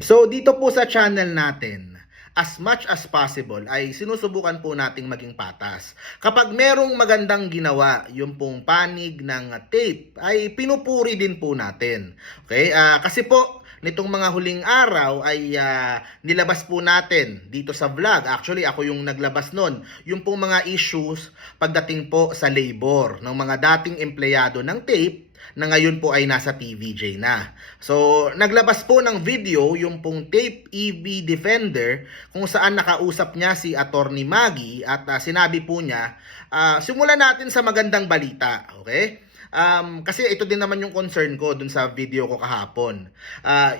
So dito po sa channel natin, as much as possible ay sinusubukan po nating maging patas. Kapag merong magandang ginawa, yung pong panig ng tape, ay pinupuri din po natin. Okay? Kasi po, nitong mga huling araw ay nilabas po natin dito sa vlog. Actually, ako yung naglabas nun. Yung pong mga issues pagdating po sa labor ng mga dating empleyado ng tape na ngayon po ay nasa TVJ na. So, naglabas po ng video yung pong Tape EV Defender kung saan nakausap niya si Attorney Maggie at sinabi po niya, simulan natin sa magandang balita, okay? Kasi ito din naman yung concern ko dun sa video ko kahapon.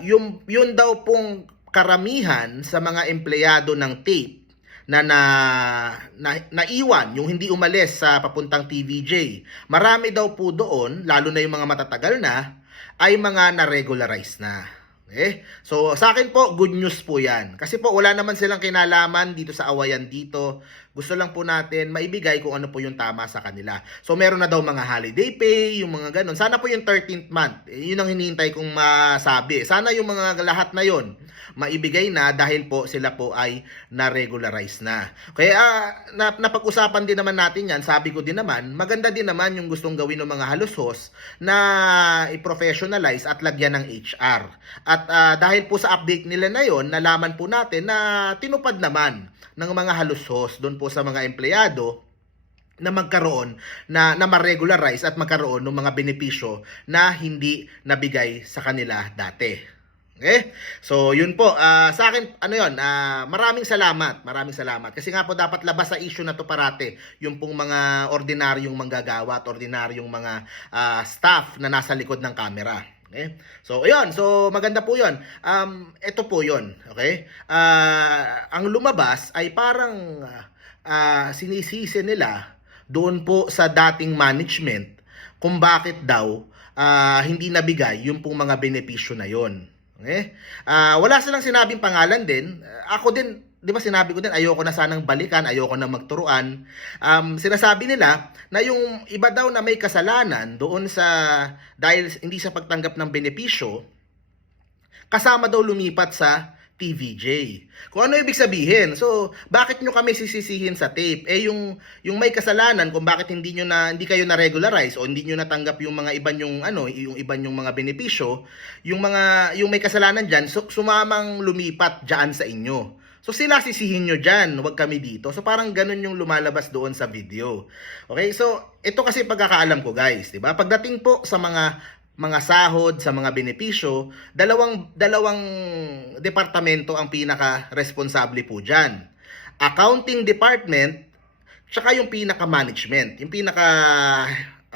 Yun daw pong karamihan sa mga empleyado ng tape naiwan, yung hindi umalis sa papuntang TVJ. Marami daw po doon, lalo na yung mga matatagal na, ay mga na-regularize na. Okay? So, sa akin po, good news po yan. Kasi po, wala naman silang kinalaman dito sa awayan dito. Gusto lang po natin maibigay kung ano po yung tama sa kanila. So, meron na daw mga holiday pay, yung mga ganun. Sana po yung 13th month. Yun ang hinihintay kong masabi. Sana yung mga lahat na yon maibigay na dahil po sila po ay na-regularize na. Kaya napag-usapan din naman natin yan. Sabi ko din naman, maganda din naman yung gustong gawin ng mga halusos na i-professionalize at lagyan ng HR. At dahil po sa update nila na yon, nalaman po natin na tinupad naman ng mga halusos doon po sa mga empleyado na magkaroon na ma-regularize at magkaroon ng mga benepisyo na hindi nabigay sa kanila dati. Okay? So, yun po. Sa akin, ano yun, maraming salamat. Maraming salamat. Kasi nga po, dapat labas sa issue na to parate. Yung pong mga ordinaryong manggagawa at ordinaryong mga staff na nasa likod ng camera. Okay? So, ayun. So, maganda po yun. Ito po yun. Okay? Ang lumabas ay parang sinisisi nila doon po sa dating management kung bakit daw hindi nabigay yung pong mga benepisyo na yon. Okay? Wala silang sinabing pangalan din. Ako din, di ba sinabi ko din, ayoko na sanang balikan, ayoko na magturuan. Sinasabi nila na yung iba daw na may kasalanan doon sa, dahil hindi sa pagtanggap ng benepisyo, kasama daw lumipat sa TVJ. Kung ano ibig sabihin? So, bakit nyo kami sisisihin sa tape? Yung may kasalanan kung bakit hindi kayo na regularize o hindi nyo natanggap yung mga iba yung iba yung mga benepisyo, yung may kasalanan diyan, so, sumamang lumipat diyan sa inyo. So sila sisihin nyo dyan, wag kami dito. So parang ganun yung lumalabas doon sa video. Okay, so ito kasi pagkakaalam ko guys, di ba? Pagdating po sa mga sahod, sa mga benepisyo, dalawang departamento ang pinaka-responsable po dyan. Accounting department, tsaka yung pinaka-management, yung pinaka-head,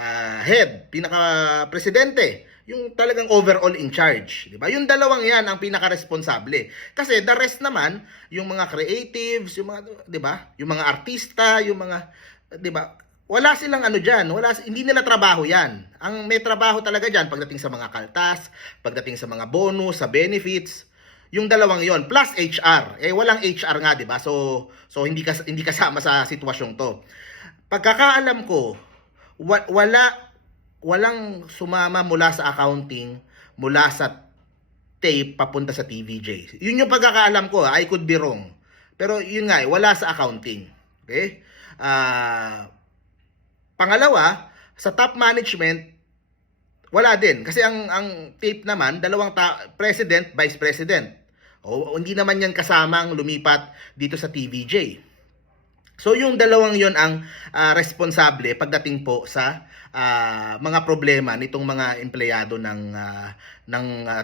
pinaka-presidente, yung talagang overall in charge, di ba? Yung dalawang yan ang pinaka-responsable. Kasi the rest naman, yung mga creatives, yung mga, di ba? Yung mga artista, yung mga, di ba? Wala silang diyan, hindi nila trabaho 'yan. Ang may trabaho talaga diyan pagdating sa mga kaltas, pagdating sa mga bonus, sa benefits, yung dalawang 'yon plus HR. Walang HR nga, 'di ba? So hindi kasama sa sitwasyong 'to. Pagkakaalam ko, walang sumama mula sa accounting, mula sa tape papunta sa TVJ. Yun yung pagkakaalam ko, I could be wrong. Pero yun nga, wala sa accounting. Okay? Pangalawa, sa top management, wala din. Kasi ang tape naman, dalawang president, vice president. Hindi naman yan kasamang lumipat dito sa TVJ. So yung dalawang yon ang responsable pagdating po sa mga problema nitong mga empleyado ng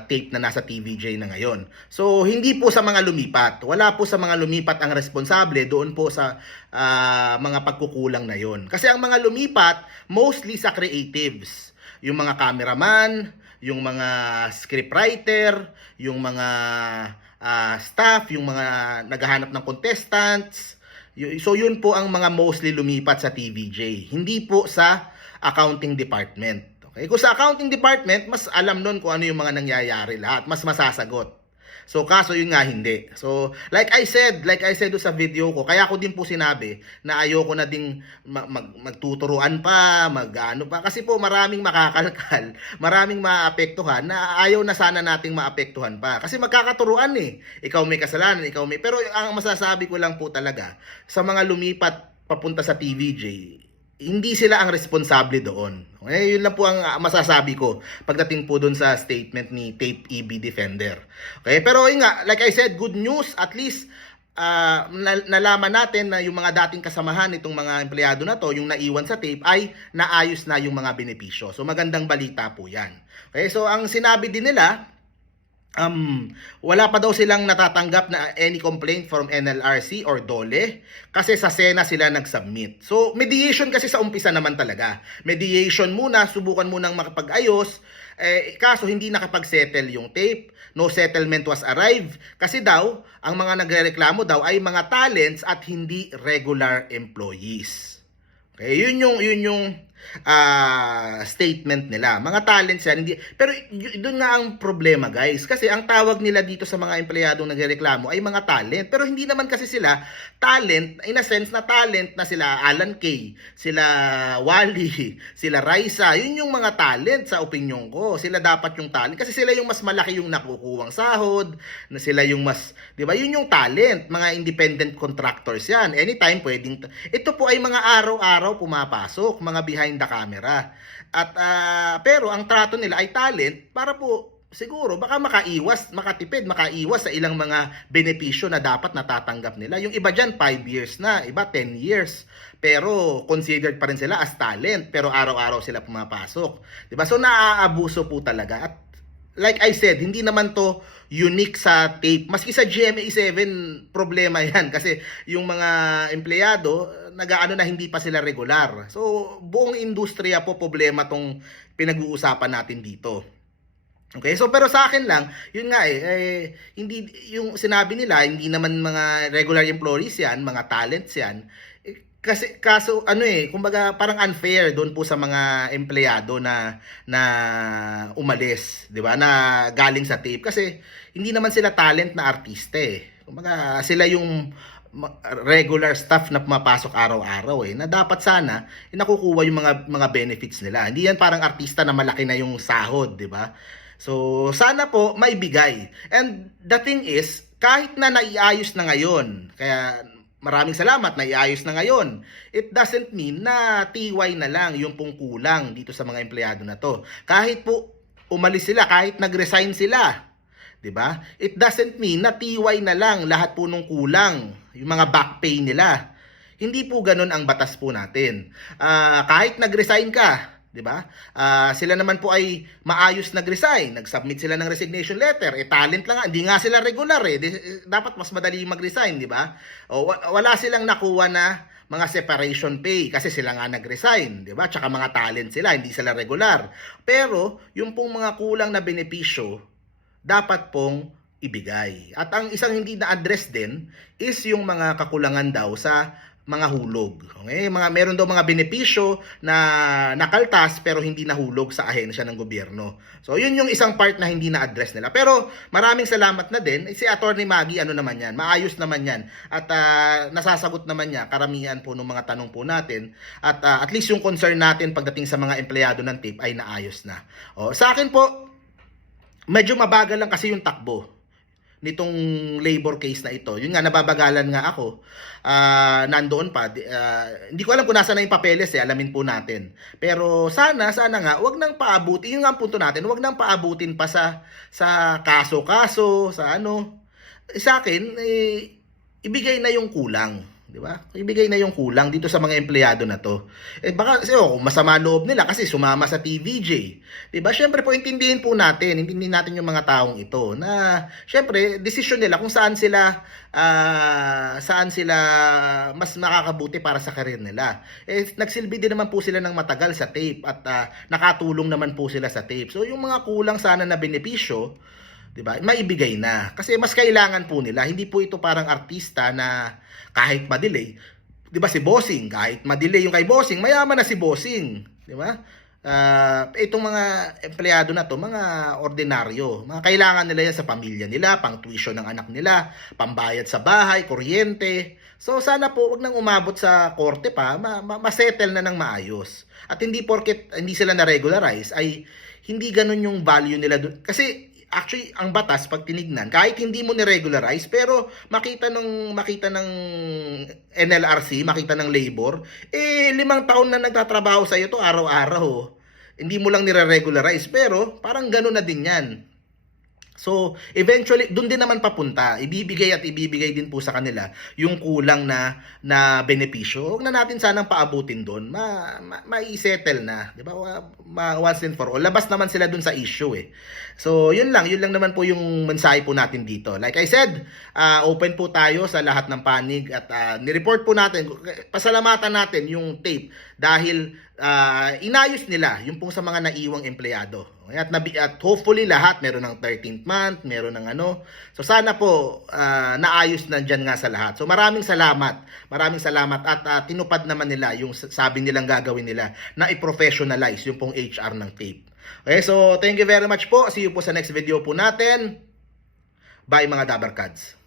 tape na nasa TVJ na ngayon. So hindi po sa mga lumipat, wala po sa mga lumipat ang responsable doon po sa mga pagkukulang na yon. Kasi ang mga lumipat mostly sa creatives, yung mga cameraman, yung mga scriptwriter, yung mga staff, yung mga naghahanap ng contestants. So yun po ang mga mostly lumipat sa TVJ, hindi po sa accounting department. Okay? Kung sa accounting department, mas alam nun kung ano yung mga nangyayari lahat, mas masasagot. So kaso yun nga hindi. So like I said doon sa video ko, kaya ko din po sinabi na ayoko na ding magtuturuan pa, magano pa kasi po maraming makakalkal, maraming maapektuhan na ayaw na sana nating maapektuhan pa. Kasi magkakaturuan eh. Ikaw may kasalanan, ikaw may pero ang masasabi ko lang po talaga sa mga lumipat papunta sa TVJ, hindi sila ang responsable doon. Okay, yun lang po ang masasabi ko pagdating po doon sa statement ni Tape EB Defender. Okay, pero yun nga, like I said, good news, at least nalaman natin na yung mga dating kasamahan nitong mga empleyado na to, yung naiwan sa tape, ay naayos na yung mga benepisyo. So magandang balita po yan. Okay, so ang sinabi din nila, wala pa daw silang natatanggap na any complaint from NLRC or DOLE kasi sa SENA sila nag-submit. So, mediation kasi sa umpisa naman talaga. Mediation muna, subukan munang makapag-ayos, kaso hindi nakapag-settle yung tape. No settlement was arrived kasi daw, ang mga nagrereklamo daw ay mga talents at hindi regular employees. Okay, yun yung statement nila. Mga talents yan, hindi, pero doon nga ang problema guys, kasi ang tawag nila dito sa mga empleyadong nagrereklamo ay mga talent, pero hindi naman kasi sila talent, in a sense na talent na sila Alan Kay, sila Wally, sila Raisa, yun yung mga talent sa opinion ko. Sila dapat yung talent kasi sila yung mas malaki yung nakukuwang sahod, na sila yung mas, di ba, yun yung talent, mga independent contractors yan, anytime pwedeng, ito po ay mga araw-araw pumapasok, mga behind the camera. At pero ang trato nila ay talent para po siguro baka makatipid, makaiwas sa ilang mga benepisyo na dapat natatanggap nila. Yung iba diyan 5 years na, iba 10 years. Pero considered pa rin sila as talent, pero araw-araw sila pumapasok. 'Di ba? So naaabuso po talaga. At like I said, hindi naman to unique sa tape. Maski sa GMA7 problema 'yan kasi yung mga empleyado nagaano na hindi pa sila regular. So, buong industriya po problema tong pinag-uusapan natin dito. Okay, so pero sa akin lang, yun nga hindi yung sinabi nila, hindi naman mga regular employees yan, mga talents yan. Kasi kaso kumbaga parang unfair doon po sa mga empleyado na umalis, 'di ba? Na galing sa tape kasi hindi naman sila talent na artista eh. Kumbaga sila yung regular staff na pumapasok araw-araw na dapat sana nakukuha yung mga benefits nila. Hindi yan parang artista na malaki na yung sahod, 'di ba? So sana po maibigay. And the thing is, kahit na naiayos na ngayon, kaya maraming salamat na iayos na ngayon, it doesn't mean na TY na lang yung pong kulang dito sa mga empleyado na to. Kahit po umalis sila, kahit nag-resign sila, 'di ba? It doesn't mean na TY na lang lahat po nung kulang, yung mga back pay nila. Hindi po ganoon ang batas po natin. Kahit nag-resign ka, 'di ba? Sila naman po ay maayos nag-resign, nag-submit sila ng resignation letter. Talent lang, hindi nga sila regular dapat mas madali mag-resign, 'di ba? Wala silang nakuha na mga separation pay kasi sila nga nag-resign, 'di ba? Tsaka mga talent sila, hindi sila regular. Pero yung pong mga kulang na benepisyo dapat pong ibigay. At ang isang hindi na-address din is yung mga kakulangan daw sa mga hulog. Okay? Meron daw mga benepisyo na nakaltas pero hindi nahulog sa ahensya ng gobyerno. So, yun yung isang part na hindi na-address nila. Pero maraming salamat na din. Si Attorney Maggie, ano naman yan? Maayos naman yan. At nasasagot naman niya karamihan po ng mga tanong po natin. At least yung concern natin pagdating sa mga empleyado ng TIP ay naayos na. Sa akin po, medyo mabagal lang kasi yung takbo nitong labor case na ito. Yun nga, nababagalan nga ako. Nandoon pa. Hindi ko alam kung nasa na yung papeles alamin po natin. Pero sana nga, wag nang paabutin. Yun nga ang punto natin, wag nang paabutin pa sa kaso-kaso, sa ano. Sa akin, ibigay na yung kulang. 'Di ba? Ibigay na yung kulang dito sa mga empleyado na to. Baka kung masama loob nila kasi sumama sa TVJ. 'Di ba? Syempre po intindihin natin yung mga taong ito na syempre desisyon nila kung saan sila mas makakabuti para sa career nila. Nagsilbi din naman po sila ng matagal sa tape at nakatulong naman po sila sa tape. So yung mga kulang sana na benepisyo, 'di ba? Maibigay na. Kasi mas kailangan po nila. Hindi po ito parang artista na kahit ma-delay, 'di ba si Bossing, kahit ma-delay yung kay Bossing, mayaman na si Bossing, 'di ba? Itong mga empleyado na to, mga ordinaryo, mga kailangan nila yan sa pamilya nila, pang tuition ng anak nila, pambayad sa bahay, kuryente. So sana po wag nang umabot sa korte pa, masettle na ng maayos. At hindi porket hindi sila na-regularize ay hindi ganun yung value nila dun. Kasi actually ang batas pag tinignan, kahit hindi mo ni-regularize pero makita ng NLRC, makita ng labor, 5 taon na nagtatrabaho sa iyo to araw-araw. Hindi mo lang nire-regularize pero parang gano'n na din 'yan. So, eventually, doon din naman papunta. Ibibigay at ibibigay din po sa kanila yung kulang na benepisyo. Huwag na natin sanang paabutin doon. Ma-settle na. Di ba? Once and for all. Labas naman sila doon sa issue eh. So, yun lang. Yun lang naman po yung mensahe po natin dito. Like I said, open po tayo sa lahat ng panig at nireport po natin, pasalamatan natin yung tape dahil inayos nila yung pong sa mga naiwang empleyado. At hopefully lahat meron ng 13th month, meron ng ano. So sana po naayos na dyan nga sa lahat. So maraming salamat. Maraming salamat at tinupad naman nila yung sabi nilang gagawin nila na i-professionalize yung pong HR ng tape. Okay, so thank you very much po. See you po sa next video po natin. Bye mga Dabarkads.